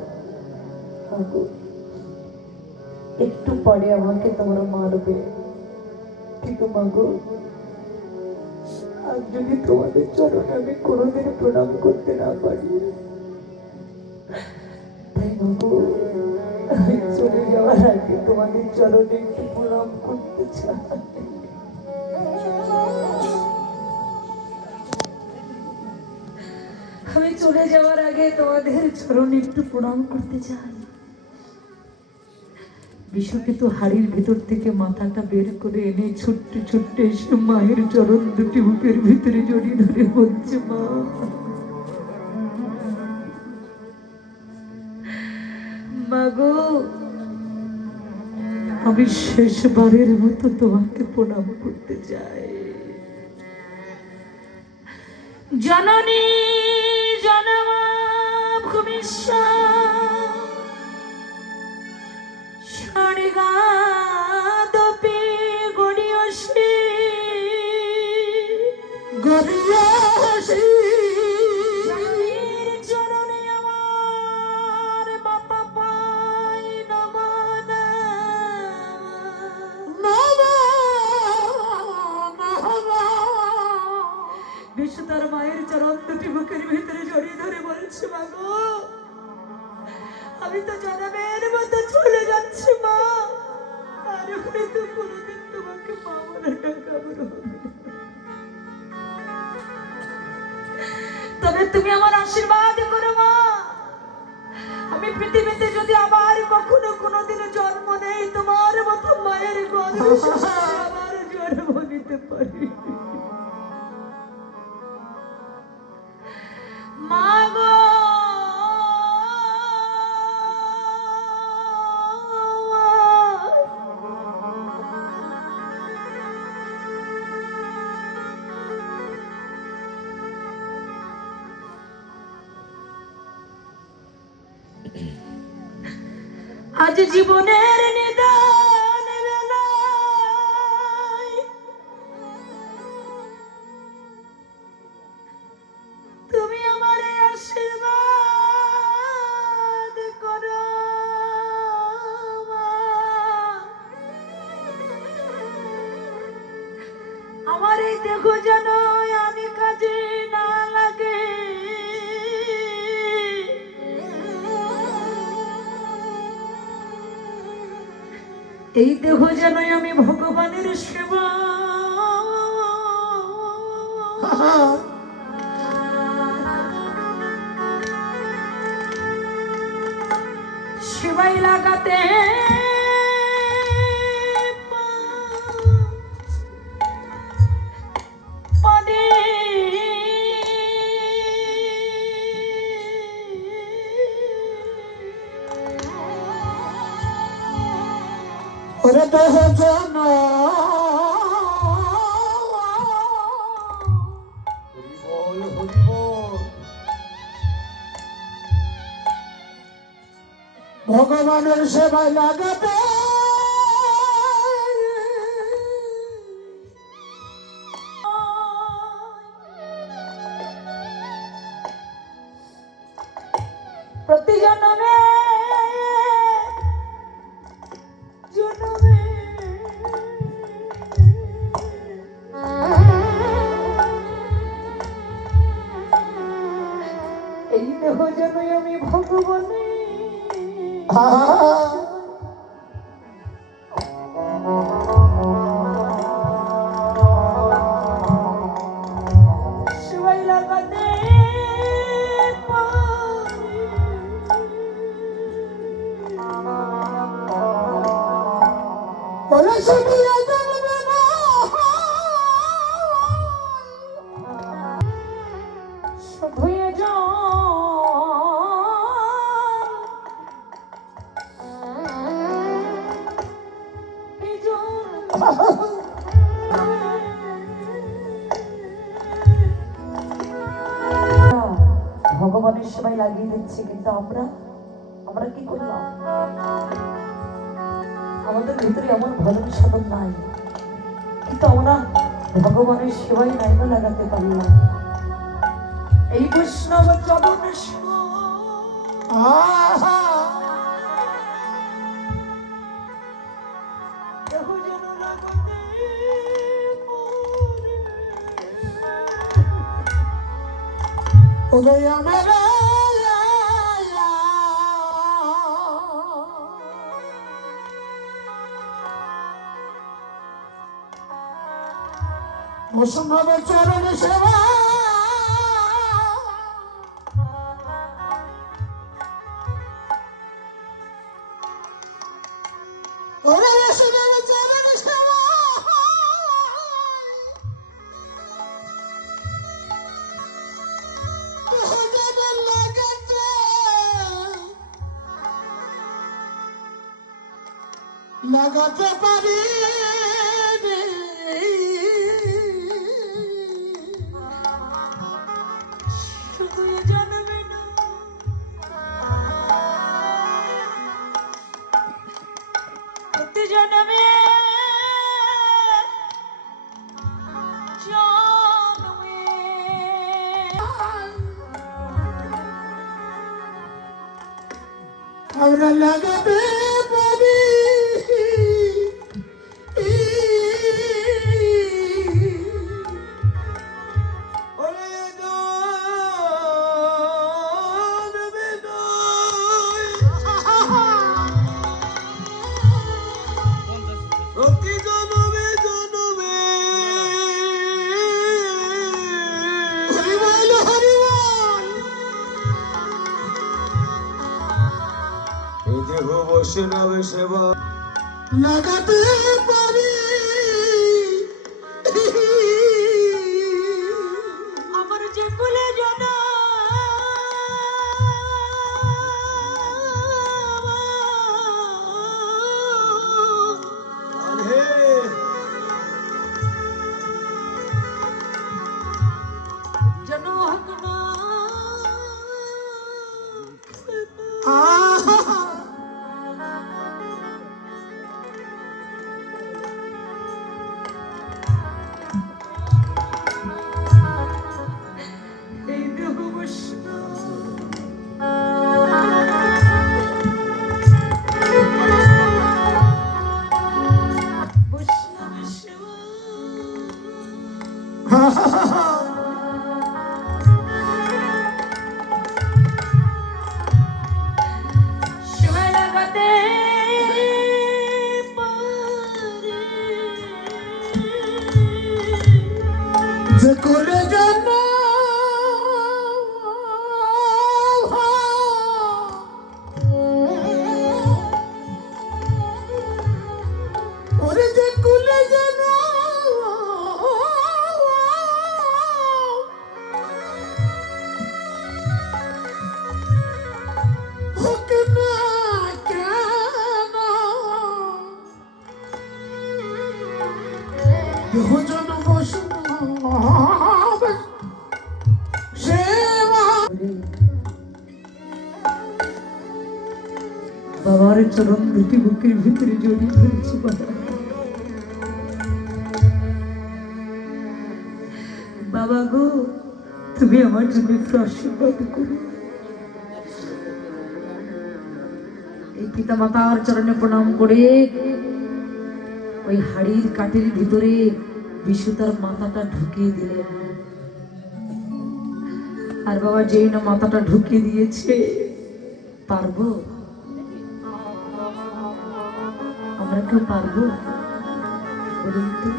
একটু পরে আমাকে তোমরা মারবে, কিন্তু মাগো আজ যদি তোমাদের চরণে আমি কোনোদিন প্রণাম করতে না পারি, তাই মাগো আমি চলে যাওয়ার আগে তোমাদের চরণে একটু প্রণাম করতে চাই। আমি চলে যাওয়ার আগে তোমাদের চরণে একটু প্রণাম করতে চাই। বিশুকেতু হাড়ির ভেতর থেকে মাথাটা বের করে এনে ছোট্ট ছোট্ট এসে মায়ের চরণ দুটি বুকের ভিতরে জড়িয়ে ধরে বলছে, মা মাগো আমি শেষবারের মতো তোমাকে প্রণাম করতে চাই। জননী জনমা ভূমিষ্যা স্বর্গাদপি গড়িয়সি গড়িয়সি জননীর চরণে আমার বাপা পাই নমন বিশু তার মায়ের চরণ দুটি বুকের ভিতরে জড়িয়ে ধরে বলছে, মাগো আমি তো জনমের মতো চলে যাচ্ছি মা, আর হয়তো কোনোদিন তোমাকে পাবো না, টাকাবো না। তবে তুমি আমার আশীর্বাদ করো মা, আমি পৃথিবীতে যদি আবার কখনো কোনোদিন জন্ম নেই, তোমার মতো মায়ের গর্ভে আবার জন্ম নিতে পারি। মা গো আজ জীবনের নিদান বেলায় তুমি আমার আশীর্বাদ করো মা। আমার এই দেহ যেন আমি কাজে না লাগে, এই দেহ যেন আমি ভগবানের সেবা সেবাই লাগাতে পারি। ওরে দেহ জন ভগবানের সেবায় লাগাতে প্রতি জন্মে জন্মে এই দেহ যেন আমি ভগবানে সবাই লাগাতে ওরে শুনিয়া জানবে না শুধুয়ে ভগবানের সেবায় লাগিয়ে দিচ্ছে, কিন্তু আমরা আমরা কি করলাম? আমাদের ভিতরে এমন ভজন সাধন নাই, কিন্তু আমরা ভগবানের সেবায় নাইবা লাগাতে পারলাম। এই বৈষ্ণব চরণ ওরে আমার বৈষ্ণব চরণ সেবা ওরে বৈষ্ণব চরণ সেবা লাগাতে পারি শুধু জানবে না প্রতি জন্মে জন্মে আমরা লাগাতে পারি প্রতি জনমে জনমে হরিবল হরিবল এই দেহ বৈষ্ণব সেবা লাগাতে পারি আমার যে কুলে জানা যেন হোক না এই দেহ বৈষ্ণব সেবা সেবা লাগাতে পারি যে করে জানো ওরে যে কুলে জানো হোক না কেন দেহজন বৈষ্ণব সেবা বাবার চরণ দুটি বুকের ভিতরে জড়িয়ে ধরেছি। বাবা গো, তুমি আমার জন্য একটু আশীর্বাদ করো। এই পিতা মাতার চরণে প্রণাম করে ওই হাড়ির কাঠের ভিতরে বিশু তার মাথাটা ঢুকিয়ে দিলেন। আর বাবা যেই না মাথাটা ঢুকিয়ে দিয়েছে, পারবো আমরা কেউ পারবো বলুন তো?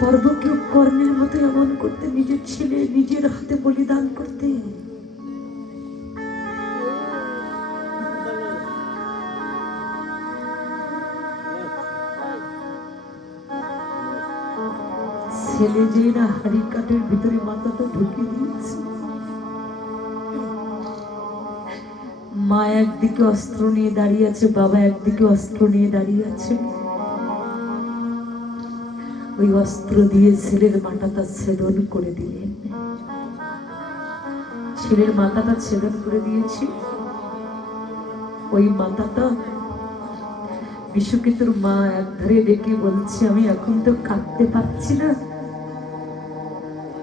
পারবো কেউ কর্ণের মতো এমন করতে, নিজের ছেলে নিজের হাতে বলিদান করতে? ছেলে যে না হাড়ি কাঠের ভিতরে মাথাটা ঢুকিয়ে দিয়েছে, মা একদিকে অস্ত্র নিয়ে দাঁড়িয়ে আছে, বাবা একদিকে অস্ত্র নিয়ে দাঁড়িয়ে আছে। ওই অস্ত্র দিয়ে ছেলের মাথাটা ছেদন করে দিলেন। ছেলের মাথাটা ছেদন করে দিয়েছি। ওই মাথাটা বিশুকে তোর মা একধারে ডেকে বলছে, আমি এখন তো কাঁদতে পারছি না,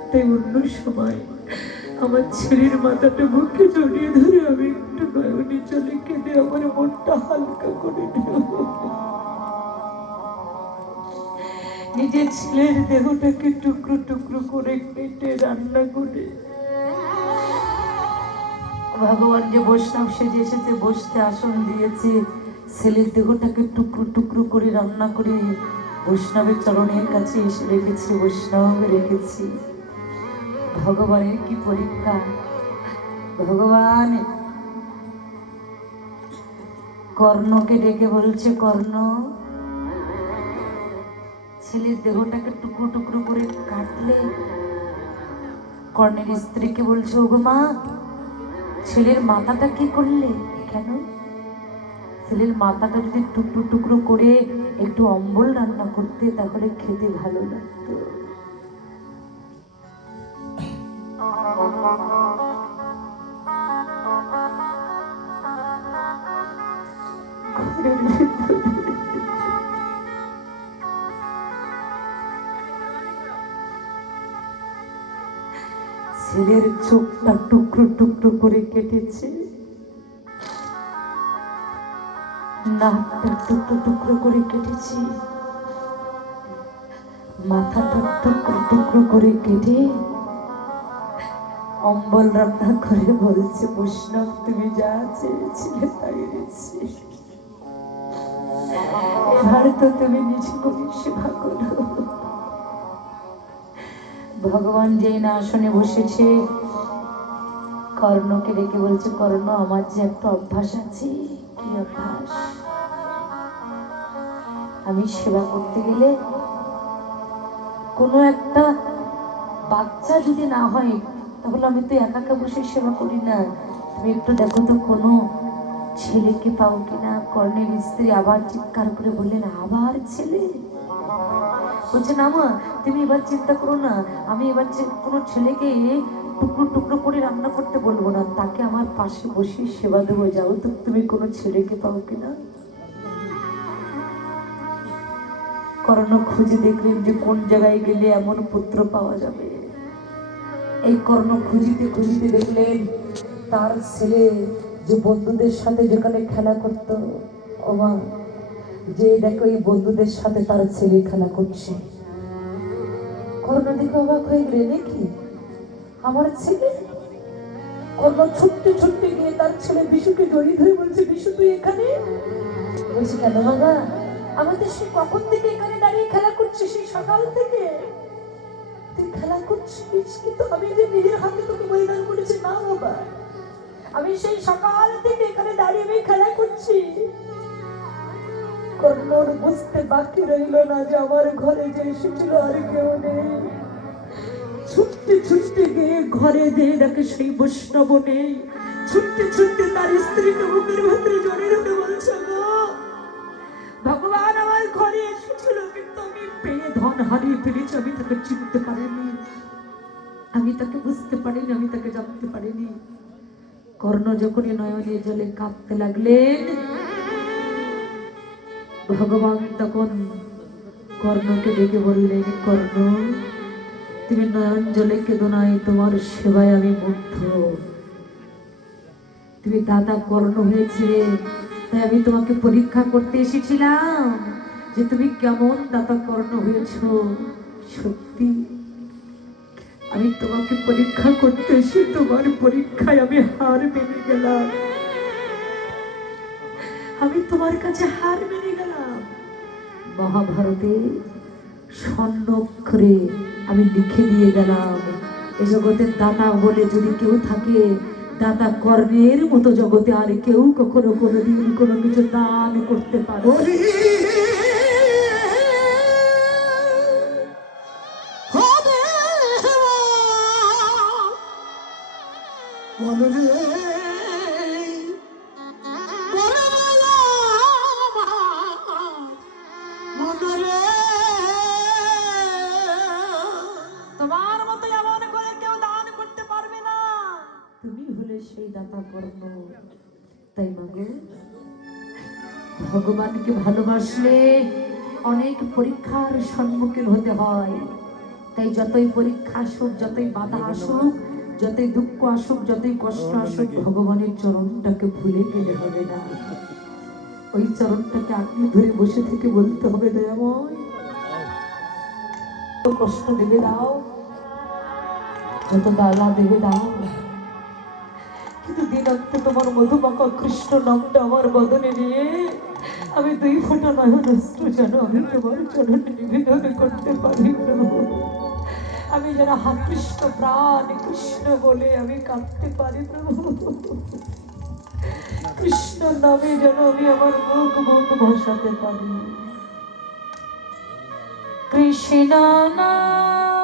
তাই অন্য সময় আমার ছেলের মাথাটা বুকে জড়িয়ে ধরে আমি একটু নয়নে চলে কেঁদে আমার মনটা হালকা করে নেব। নিজের ছেলের দেহটাকে টুকরো টুকরো করে কেটে রান্না করে, ভগবান যে বৈষ্ণব সেজে এসেছে, বসতে আসন দিয়েছে, ছেলের দেহটাকে টুকরো টুকরো করে রান্না করে বৈষ্ণবের চরণের কাছে এসে রেখেছি, বৈষ্ণব রেখেছি। ভগবানের কি পরীক্ষা! ভগবান কর্ণকে ডেকে বলছে, কর্ণ, ছেলের দেহটাকে টুকরো টুকরো করে কাটলে। কর্ণের স্ত্রীকে বলছে, ওগো মা, ছেলের মাথাটা কি করলে? কেন? ছেলের মাথাটা যদি টুকরো টুকরো করে একটু অম্বল রান্না করতে, তাহলে খেতে ভালো লাগতো। ছেলের চোখটা টুকরো টুকরো করে কেটেছে, নাকটা টুকরো টুকরো করে কেটেছি, মাথাটা টুকরো টুকরো করে কেটে অম্বল রান্না করে বলছে, বৈষ্ণব তুমি যা চেয়েছিলে তাই এনেছি, এবার তো তুমি নিজে করে সেবা করো। ভগবান যেই না আসনে বসেছে, কর্ণকে ডেকে বলছে, কর্ণ, আমার যে একটা অভ্যাস আছে। কি অভ্যাস? আমি সেবা করতে গেলে কোনো একটা বাচ্চা যদি না হয়, তাহলে আমি তো একা একা বসে সেবা করি না, তুমি একটু দেখো তো কোনো ছেলেকে পাও কিনা। কর্ণের স্ত্রী আবার চিৎকার করে বললেন, আবার ছেলে? বলছে, না মা, তুমি এবার চিন্তা করো না, আমি এবার যে কোনো ছেলেকে টুকরো টুকরো করে রান্না করতে বলবো না, তাকে আমার পাশে বসে সেবা দেবো। যাও তো তুমি কোনো ছেলেকে পাও কিনা। কর্ণ খুঁজে দেখলেন যে কোন জায়গায় গেলে এমন পুত্র পাওয়া যাবে। এই কর্ণ খুঁজিতে খুঁজিতে দেখলেন তার ছেলে যে বন্ধুদের সাথে যেখানে খেলা করতো, ও মা, যে দেখো এই বন্ধুদের সাথে তার ছেলে খেলা করছে। কর্ণ দেখে অবাক হয়ে গেলে, নাকি আমার ছেলে? কর্ণ ছুটতে ছুটতে গিয়ে তার ছেলে বিশুকে জড়িয়ে ধরে বলছে, বিশু তুই এখানে? বলছে, কেন বাবা? আমাদের সে কখন থেকে এখানে দাঁড়িয়ে খেলা করছিস? সেই সকাল থেকে তুই খেলা করছিস, কিন্তু আমি যে নিজের হাতে তোকে বলিদান করেছি। না বাবা, আমি সেই সকাল থেকে এখানে দাঁড়িয়ে আমি খেলা করছি। কর্ণর বুঝতে বাকি রইল না যে আমার ঘরে যে এসেছিল আর কেউ নেই। ছুটতে ছুটতে গিয়ে ঘরে দিয়ে দেখে সেই বৈষ্ণব নেই। ছুটতে ছুটতে তার স্ত্রীকে বুকের ভেতরে জড়িয়ে ধরে বলছে, ভগবান আমার ঘরে এসেছিল, কিন্তু আমি পেয়ে ধন হারিয়ে ফেলেছি, আমি তাকে চিনতে পারিনি, আমি তাকে বুঝতে পারিনি, আমি তাকে জানতে পারিনি। কর্ণ যখনই নয়নে জলে কাঁদতে লাগলেন, ভগবান তখন কর্ণকে ডেকে বললেন, কর্ণ, তুমি নয়ন জলে কেঁদো নাই, তোমার সেবায় আমি মুগ্ধ। তুমি দাদা কর্ণ হয়েছে, তাই আমি তোমাকে পরীক্ষা করতে এসেছিলাম যে তুমি কেমন দাদা কর্ণ হয়েছো। সত্যি আমি তোমাকে পরীক্ষা করতে এসে তোমার পরীক্ষায় আমি হার মেনে গেলাম। আমি তোমার কাছে হার মেনে গেলাম। মহাভারতে স্বর্ণ অক্ষরে আমি লিখে দিয়ে গেলাম, এ জগতে দাতা বলে যদি কেউ থাকে, দাতা কর্ণের মতো জগতে আর কেউ কখনো কোনোদিন কোনো কিছু দান করতে পারে। ওরে হবে বলরে তোমার মতো এমন করে কেউ দান করতে পারবে না। তুমি হলে সেই দাতা কর্ণ। তাই মাগো, ভগবানকে ভালোবাসলে অনেক পরীক্ষার সম্মুখীন হতে হয়। তাই যতই পরীক্ষা আসুক, যতই বাধা আসুক, যতই দুঃখ আসুক, যতই কষ্ট আসুক, ভগবানের চরণটাকে ভুলে গেলে হবে না। ওই চরণটাকে আপনি ধরে বসে থেকে বলতে হবে, দয়াময় যত কষ্ট দেবে দাও, যত দালা দেবে দাও, কিন্তু দিনান্তে তোমার মধুমাখা কৃষ্ণ নামটা আমার বদনে নিয়ে আমি 2 ফোঁটা নয়ন অশ্রু যেন আমি তোমার চরণে নিবেদন করতে পারি প্রভু। আমি যেন হা কৃষ্ণ প্রাণ কৃষ্ণ বলে আমি কাঁদতে পারি প্রভু। কৃষ্ণ নামে যেন আমি আমার মুখ ভাসাতে পারি। কৃষ্ণ নাম